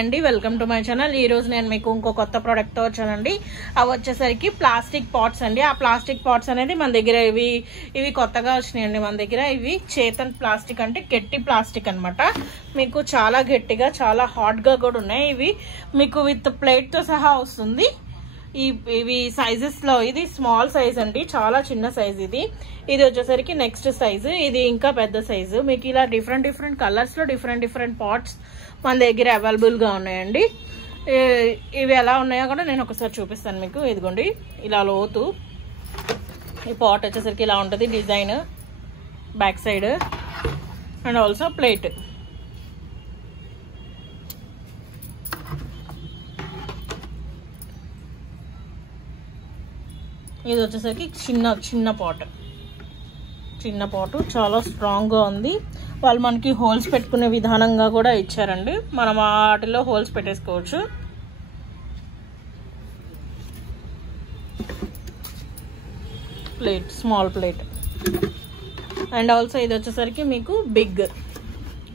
అండి welcome to my channel. ఈ రోజు నేను మీకు ఇంకో కొత్త ప్రోడక్ట్ తో వచ్చానండి. అవి వచ్చేసరికి ప్లాస్టిక్ పాట్స్ అండి. ఆ ప్లాస్టిక్ పాట్స్ అనేది మన దగ్గర ఇవి కొత్తగా వచ్చినాయండి. మన దగ్గర ఇవి చేతన్ ప్లాస్టిక్ అంటే గట్టి ప్లాస్టిక్ అన్నమాట. మీకు చాలా గట్టిగా చాలా హాట్ గా కూడా ఉన్నాయి. ఇవి మీకు విత్ ప్లేట్ తో సహా వస్తుంది. ఇవి సైజెస్ లో ఇది స్మాల్ సైజ్ అండి, చాలా చిన్న సైజ్. ఇది వచ్చేసరికి నెక్స్ట్ సైజు, ఇది ఇంకా పెద్ద సైజు. మీకు ఇలా డిఫరెంట్ కలర్స్ లో డిఫరెంట్ పాట్స్ మన దగ్గర అవైలబుల్ గా ఉన్నాయండి. ఇవి ఎలా ఉన్నాయో కూడా నేను ఒకసారి చూపిస్తాను మీకు. ఇదిగోండి, ఇలా లోతు ఈ పాట్ వచ్చేసరికి ఇలా ఉంటుంది design, back side and also plate. ఇది వచ్చేసరికి చిన్న పాటు చాలా స్ట్రాంగ్ గా ఉంది. వాళ్ళు మనకి హోల్స్ పెట్టుకునే విధానంగా కూడా ఇచ్చారండి. మనం వాటిలో హోల్స్ పెట్టేసుకోవచ్చు. Plate small plate and also ఇది వచ్చేసరికి మీకు బిగ్,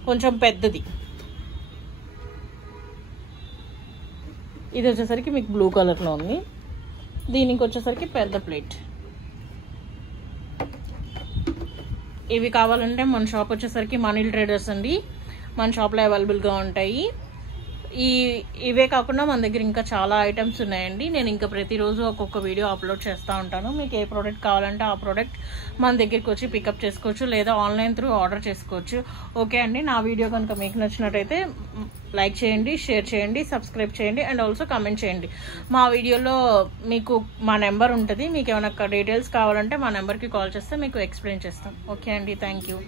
కొంచెం పెద్దది. ఇది వచ్చేసరికి మీకు బ్లూ కలర్ లో ఉంది. దీనికి వచ్చేసరికి పెద్ద ప్లేట్. ఇవి కావాలంటే మన షాప్ వచ్చేసరికి మనీ ట్రేడర్స్ అండి, మన షాప్లో అవైలబుల్గా ఉంటాయి. ఇవే కాకుండా మన దగ్గర ఇంకా చాలా ఐటమ్స్ ఉన్నాయండి. నేను ఇంకా ప్రతిరోజు ఒక్కొక్క వీడియో అప్లోడ్ చేస్తూ ఉంటాను. మీకు ఏ ప్రోడక్ట్ కావాలంటే ఆ ప్రోడక్ట్ మన దగ్గరికి వచ్చి పికప్ చేసుకోవచ్చు, లేదా ఆన్లైన్ త్రూ ఆర్డర్ చేసుకోవచ్చు. ఓకే అండి, నా వీడియో కనుక మీకు నచ్చినట్టయితే లైక్ చేయండి, షేర్ చేయండి, సబ్స్క్రైబ్ చేయండి అండ్ ఆల్సో కామెంట్ చేయండి. మా వీడియోలో మీకు మా నెంబర్ ఉంటుంది. మీకు ఏమైనా డీటెయిల్స్ కావాలంటే మా నెంబర్కి కాల్ చేస్తే మీకు ఎక్స్ప్లెయిన్ చేస్తాం. ఓకే అండి, థ్యాంక్ యూ.